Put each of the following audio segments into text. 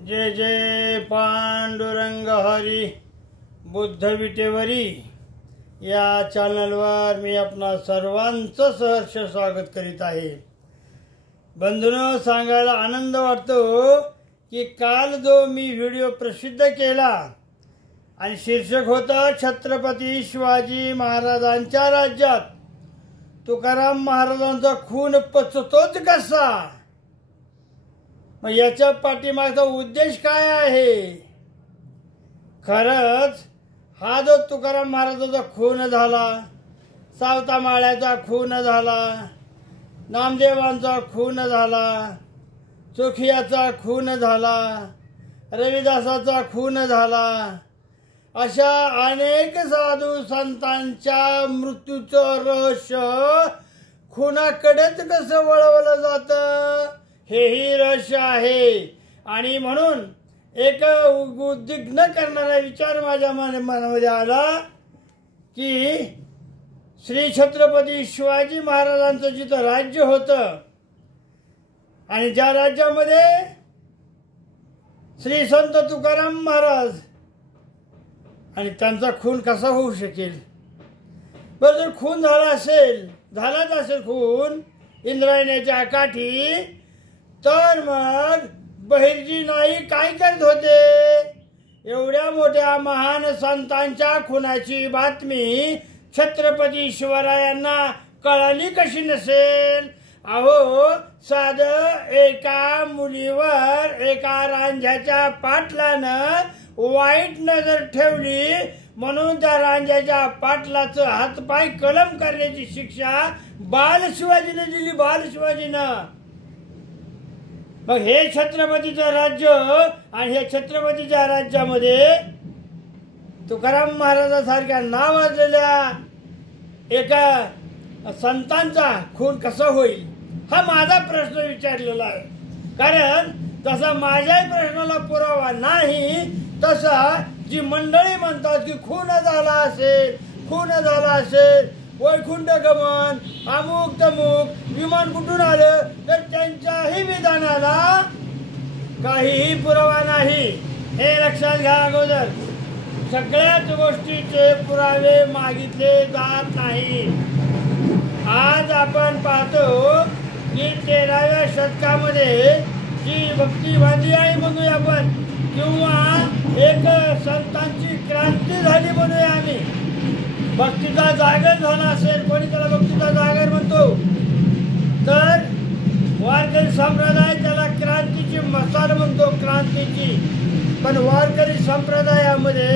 जय जय पांडुरंग हरी बुद्ध विटेवरी या चॅनलवर मी आपणा सर्वांचं सहर्ष स्वागत करीत आहे। बंधूंनो, सांगायला आनंद वाटतो की काल जो मी व्हिडिओ प्रसिद्ध केला आणि शीर्षक होता छत्रपती शिवाजी महाराजांच्या राज्यात तुकाराम महाराजांचा खून पचतोच कसा, मग याच्या पाठीमागचा उद्देश काय आहे। खरंच हा जो तुकाराम महाराजांचा खून झाला, सावता माळ्याचा खून झाला, नामदेवांचा खून झाला, चोखियाचा खून झाला, रविदासाचा खून झाला, अशा अनेक साधू संतांच्या मृत्यूचं रहस्य खुनाकडेच कसं वळवलं जातं हेही रहस्य आहे। आणि म्हणून एक उद्विग्न करणारा विचार माझ्या मनामध्ये आला की श्री छत्रपती शिवाजी महाराजांचं जिथं राज्य होतं आणि ज्या राज्यामध्ये श्री संत तुकाराम महाराज आणि त्यांचा खून कसा होऊ शकेल। बरं, जर खून झालाच असेल खून इंद्रायणीच्या काठी, तर मग बहिर्जी नाईक काय करत होते। एवढ्या मोठ्या महान संतांच्या खुनाची बातमी छत्रपती शिवरायांना कळाली कशी नसेल। अहो, साध एका मुलीवर एका रांझ्याच्या पाटलानं वाईट नजर ठेवली म्हणून त्या रांझ्याच्या पाटलाचं हातपाय कलम करण्याची शिक्षा बाल शिवाजीने दिली, बाल शिवाजीनं। मग हे छत्रपतीचं राज्य आणि हे छत्रपतीच्या राज्यामध्ये तुकाराम महाराजांसारख्या नावाजलेल्या एका संतांचा खून कसा होईल, हा माझा प्रश्न विचारलेला आहे। कारण तसा माझ्याही प्रश्नाला पुरावा नाही, तसा जी मंडळी म्हणतात की खून झाला असेल, वैकुंठ गमन, अमुक तमुक, विमान कुठून आलं, तर त्यांच्याही विधानाला काहीही पुरावा नाही, हे लक्षात घ्या। अगोदर सगळ्याच गोष्टीचे पुरावे मागितले जात नाही। आज आपण पाहतो की 13व्या शतकामध्ये जी भक्ती बांधली आहे म्हणूया आपण, किंवा एक संतांची क्रांती झाली म्हणूया आम्ही, भक्तीचा जागर झाला असेल, कोणी त्याला भक्तीचा जागर म्हणतो, तर वारकरी संप्रदाय त्याला क्रांतीची मसाल म्हणतो, क्रांतीची। पण वारकरी संप्रदायामध्ये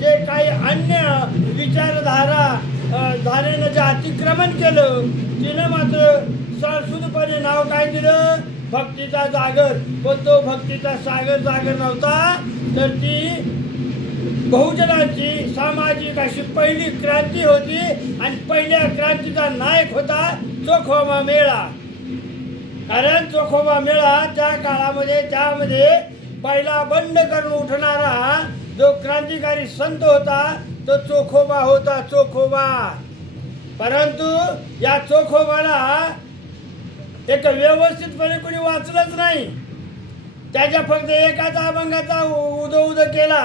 जे काही अन्य विचारधारेनं जे अतिक्रमण केलं, तिनं मात्र सरसुदपणे नाव काय दिलं, भक्तीचा जागर। पण तो भक्तीचा जागर नव्हता, तर ती बहुजनाची सामाजिक अशी पहिली क्रांती होती आणि पहिल्या क्रांतीचा नायक होता चोखोबा मेळा। कारण चोखोबा मेळा त्या काळामध्ये त्यामध्ये पहिला बंड करून उठणारा जो क्रांतिकारी संत होता तो चोखोबा होता, चोखोबा। परंतु या चोखोबाला एक व्यवस्थितपणे कोणी वाचलंच नाही, त्याच्या फक्त एकाचा अभंगाचा उदो केला,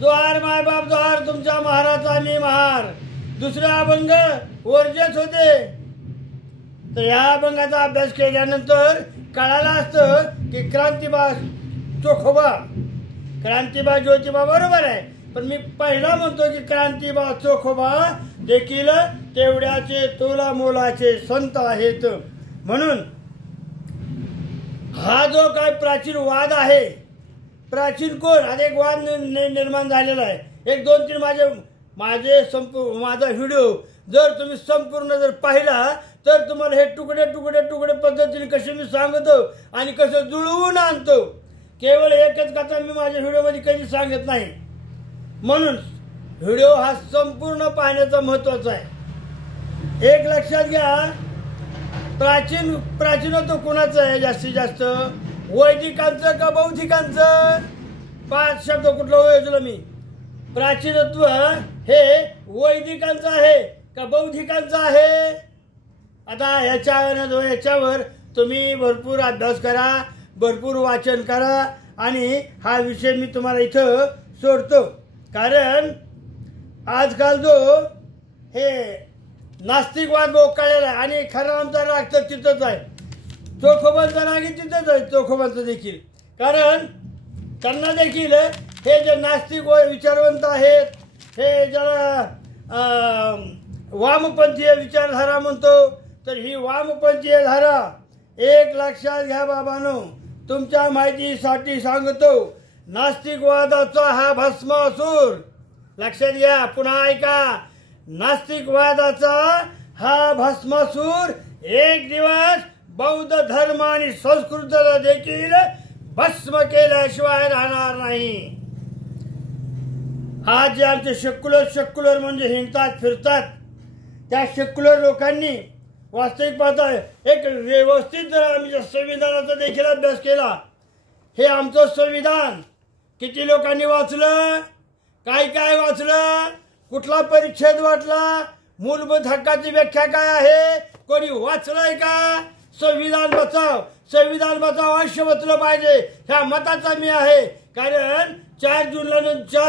जोहार माय बाप जोहार, तुमच्या महाराचा मी महार। दुसरा अभंग वर्जच होते। तर या अभंगाचा अभ्यास केल्यानंतर कळालं असतं की क्रांतिबा चोखोबा, क्रांतिबा ज्योतिबा बरोबर आहे, पण मी पहिला म्हणतो की क्रांतिबा चोखोबा देखील तेवढ्याचे तोला मोलाचे संत आहेत। म्हणून हा जो काय प्राचीन वाद आहे, प्राचीन कोण, आता एक वाद निर्माण झालेला आहे। एक दोन तीन माझा व्हिडिओ जर तुम्ही संपूर्ण जर पाहिला तर तुम्हाला हे तुकडे पद्धतीने कसे मी सांगतो आणि कसं जुळवून आणतो, केवळ एकच कथा मी माझ्या व्हिडिओमध्ये कधी सांगत नाही। म्हणून व्हिडिओ हा संपूर्ण पाहण्याचा महत्वाचा आहे। एक लक्षात घ्या, प्राचीनत्व कोणाचं आहे जास्तीत जास्त, वैदिकांचं का बौद्धिकांचं? 5 शब्द कुठलं ओळखलं मी, प्राचीनत्व हे वैदिकांचं आहे का बौद्धिकांचं आहे? आता याच्यावर तुम्ही भरपूर अभ्यास करा, भरपूर वाचन करा आणि हा विषय मी तुम्हाला इथं सोडतो. कारण आजकाल जो हे नास्तिकवाद बोकाळलेला आहे आणि खरं आमचा राग तर तिथंच आहे. चोखोबांचा राग तिथंच आहे, चोखोबांचा देखील. कारण त्यांना देखील हे जे नास्तिक विचारवंत आहेत, हे ज्याला वामपंथीय विचारधारा म्हणतो, तर ही वामपंथीय धारा एक लक्षात घ्या बाबांनो, तुमच्या माहितीसाठी सांगतो. नास्तिकवादाचा हा भस्मासूर लक्षात घ्या, पुन्हा ऐका. नास्तिकवादाचा हा भस्मासूर एक दिवस बौद्ध धर्म आणि संस्कृतीला देखील भस्म केल्याशिवाय राहणार नाही. आज जे आमचे सेक्युलर म्हणजे हिंडतात फिरतात, त्या सेक्युलर लोकांनी वास्तविक पाहता एक व्यवस्थित जर आम्ही संविधानाचा देखील अभ्यास केला, हे आमचं संविधान किती लोकांनी वाचलं, काय काय वाचलं, कुठला परिच्छेद वाचला, मूलभूत हक्काची व्याख्या काय आहे, कोणी वाचलंय का? संविधान बचाव, संविधान बचाव अवश्य वाचलं पाहिजे, ह्या मताचा मी आहे. कारण 4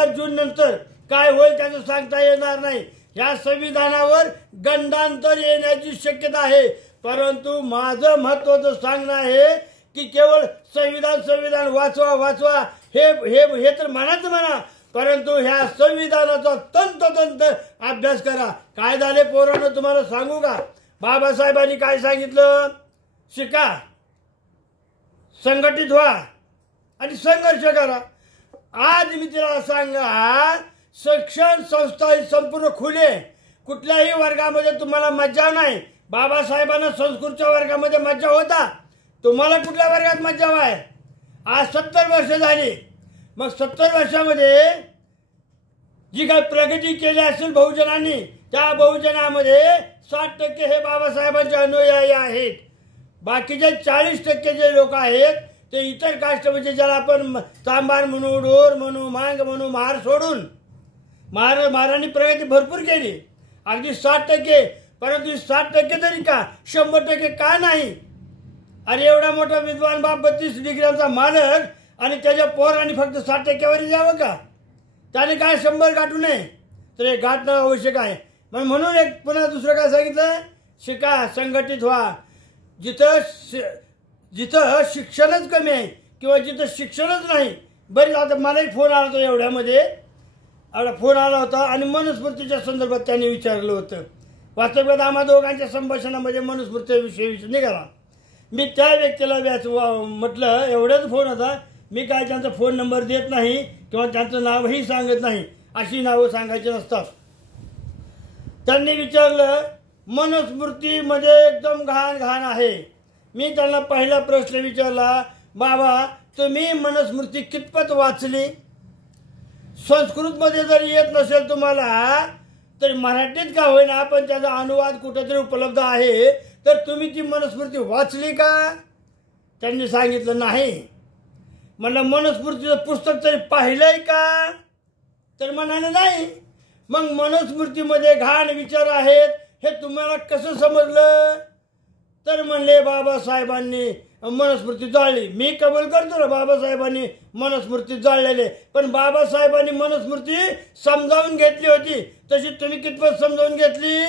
जून नंतर काय होईल त्याचं सांगता येणार नाही. या संविधानावर गंडांतर येण्याची शक्यता आहे. परंतु माझं महत्त्वाचं सांगणं आहे की केवळ संविधान वाचवा हे तर म्हणाच म्हणा, परंतु ह्या संविधानाचा तंतोतंत अभ्यास करा. काय झाले पोरांनो तुम्हाला सांगू का? बाबासाहेबांनी काय सांगितलं? शिका, संघटित व्हा आणि संघर्ष करा. आज मी तिला सांगा, शिक्षण संस्था संपूर्ण खुले, कुठल्याही वर्गामध्ये तुम्हाला मज्जा नाही. बाबासाहेबांना संस्कृतच्या वर्गामध्ये मज्जा होता, तुम्हाला कुठल्या वर्गात मज्जा आहे? आज 70 वर्ष झाली. मग 70 वर्षामध्ये जी काही प्रगती केली असेल बहुजनांनी, त्या बहुजनामध्ये 60% हे बाबासाहेबांचे अनुयायी आहेत. बाकीचे 40% जे लोक आहेत ते इतर कास्ट, म्हणजे ज्याला आपण चांभार म्हणू, ढोर म्हणू, मांग म्हणू, महार सोडून महारांनी प्रगती भरपूर केली, अगदी 60%. परंतु 60% तरी का, 100% का नाही? अरे एवढा मोठा विद्वान बाप 32 डिग्र्यांचा मालक आणि त्याच्या पोरांनी फक्त 60%वर यावं का? त्याने काय 100 गाठू नये? तर हे गाठणं आवश्यक आहे. म्हणून एक पुन्हा दुसरं काय सांगितलं? शिका, संघटित व्हा. जिथं शिक्षणच कमी आहे किंवा जिथं शिक्षणच नाही, बरी आता मलाही फोन आला होता एवढ्यामध्ये, फोन आला होता आणि मनुस्मृतीच्या संदर्भात त्यांनी विचारलं होतं. वास्तविक आम्हा दोघांच्या संभाषणामध्ये मनुस्मृतीविषयी निघाला. मी त्या व्यक्तीला म्हटलं, एवढ्याच फोन होता, मी काय त्यांचा फोन नंबर देत नाही किंवा त्यांचं नावही सांगत नाही, अशी नावं सांगायची नसतात. त्यांनी विचारलं, मनुस्मृतीमध्ये एकदम घाण आहे. मी त्यांना पहिला प्रश्न विचारला, बाबा तुम्ही मनुस्मृती कितपत वाचली? संस्कृतमध्ये जर येत नसेल तुम्हाला तर मराठीत का होईना, आपण त्याचा अनुवाद कुठेतरी उपलब्ध आहे, तर तुम्ही ती मनुस्मृती वाचली का? त्यांनी सांगितलं नाही. म्हणलं मनुस्मृतीचं पुस्तक तरी पाहिलंय का? तर म्हणाले नाही. मग मनुस्मृतीमध्ये घाण विचार आहेत हे तुम्हाला कसं समजलं? तर म्हणले बाबासाहेबांनी मनुस्मृती जाळली. मी कबूल करतो ना, बाबासाहेबांनी मनुस्मृती जाळलेले, पण बाबासाहेबांनी मनुस्मृती समजावून घेतली होती, तशी तुम्ही कितपत समजावून घेतली?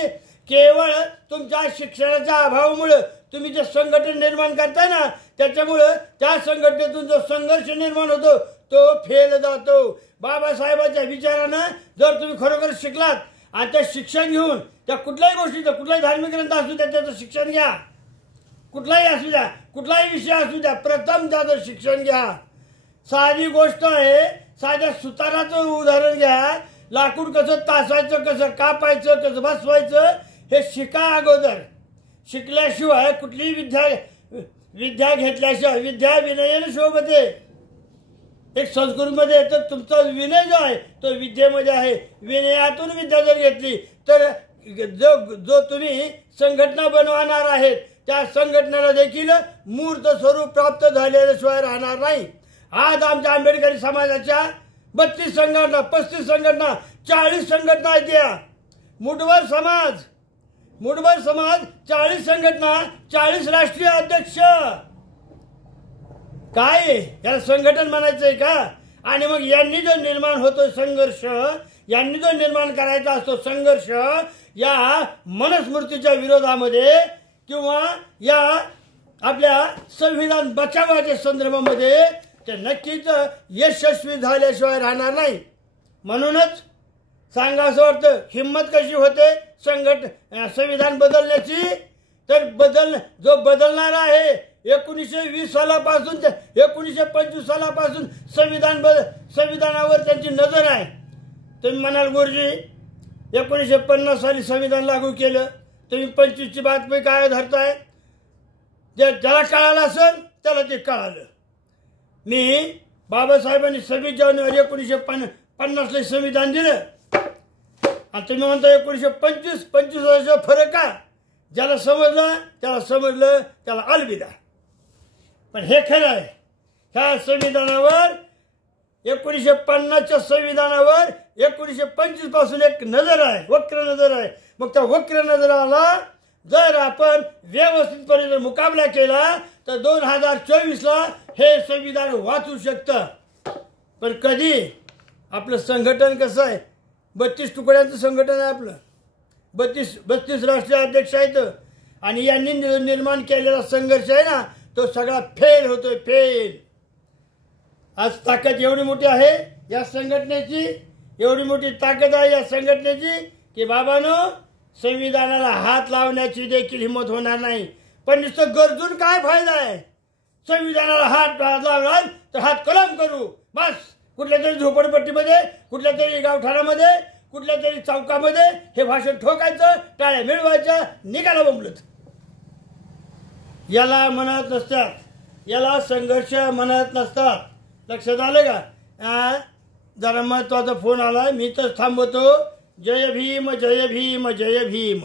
केवळ तुमच्या शिक्षणाच्या अभावामुळे तुम्ही जे संघटन निर्माण करताय ना, त्याच्यामुळं त्या संघटनेतून जो संघर्ष निर्माण होतो तो फेल जातो. बाबासाहेबांच्या विचारानं जर तुम्ही खरोखर शिकलात आणि ते शिक्षण घेऊन त्या कुठल्याही गोष्टीचं, कुठलाही धार्मिक ग्रंथ असू द्या त्याचं शिक्षण घ्या, कुठलाही असू द्या, कुठलाही विषय असू द्या, प्रथम त्याचं शिक्षण घ्या. साधी गोष्ट आहे, साध्या सुताराचं उदाहरण घ्या. लाकूड कसं तासायचं, कसं कापायचं, कसं बसवायचं हे शिका अगोदर. शिकल्याशिवाय कुठलीही विद्या घेतल्याशिवाय, विद्या विनयन शोभते. एक संस्कृतमध्ये तर तुमचा विनय जो आहे तो विद्येमध्ये आहे. विनयातून विद्या जर घेतली तर जो तुम्ही संघटना बनवणार आहेत त्या संघटनेला देखील मूर्त स्वरूप प्राप्त झाल्याशिवाय राहणार नाही. आज आमच्या आंबेडकरी समाजाच्या 32 संघटना, 35 संघटना, 40 संघटना आहेत. त्या मुठभर समाज, 40 संघटना, 40 राष्ट्रीय अध्यक्ष. काय आहे? याला संघटन म्हणायचंय का? आणि मग यांनी जो निर्माण होतो संघर्ष, यांनी जो निर्माण करायचा असतो संघर्ष या मनुस्मृतीच्या विरोधामध्ये किंवा या आपल्या संविधान बचावाच्या संदर्भामध्ये, ते नक्कीच यशस्वी झाल्याशिवाय राहणार नाही. म्हणूनच सांगा असं वाटतं, हिंमत कशी होते संविधान बदलण्याची? तर जो बदलणार आहे 1920 सालापासून ते 1925 सालापासून संविधानावर त्यांची नजर आहे. तुम्ही म्हणाल गुरुजी 1950 साली संविधान लागू केलं, तुम्ही 25ची बातमी काय धरताय? ज्याला कळालं असेल त्याला ते कळालं. मी बाबासाहेबांनी 26 जानेवारी 1950ला संविधान दिलं आणि तुम्ही म्हणता 1925 वर्षाचा फरक का? ज्याला समजलं त्याला अलविदा. पण हे खरं आहे, ह्या संविधानावर 1950च्या संविधानावर 1925 पासून एक नजर आहे, वक्र नजर आहे. मग त्या वक्र नजराला जर आपण व्यवस्थितपणे जर मुकाबला केला तर 2024ला हे संविधान वाचू शकतं. पण कधी? आपलं संघटन कसं आहे? 32 तुकड्यांचं संघटन आहे आपलं. 32 राष्ट्रीय अध्यक्ष आहेत आणि यांनी निर्माण केलेला संघर्ष आहे ना, तो सगळा फेल होतोय, फेल. आज ताकद एवढी मोठी आहे या संघटनेची, एवढी मोठी ताकद आहे या संघटनेची की बाबांनो संविधानाला हात लावण्याची देखील हिंमत होणार नाही. पण नुसतं गरजून काय फायदा आहे? संविधानाला हात लावला तर हात कलम करू बस. कुठल्या तरी झोपडपट्टीमध्ये, कुठल्या तरी गावठाणामध्ये, कुठल्या तरी चौकामध्ये हे भाषण ठोकायचं, टाळ्या मिळवायच्या, निघाला बोंबलत. याला म्हणत नसतात, याला संघर्ष म्हणत नसतात. लक्षात आलं का? जरा महत्वाचा फोन आला, मी तर थांबवतो. जय भीम, जय भीम, जय भीम.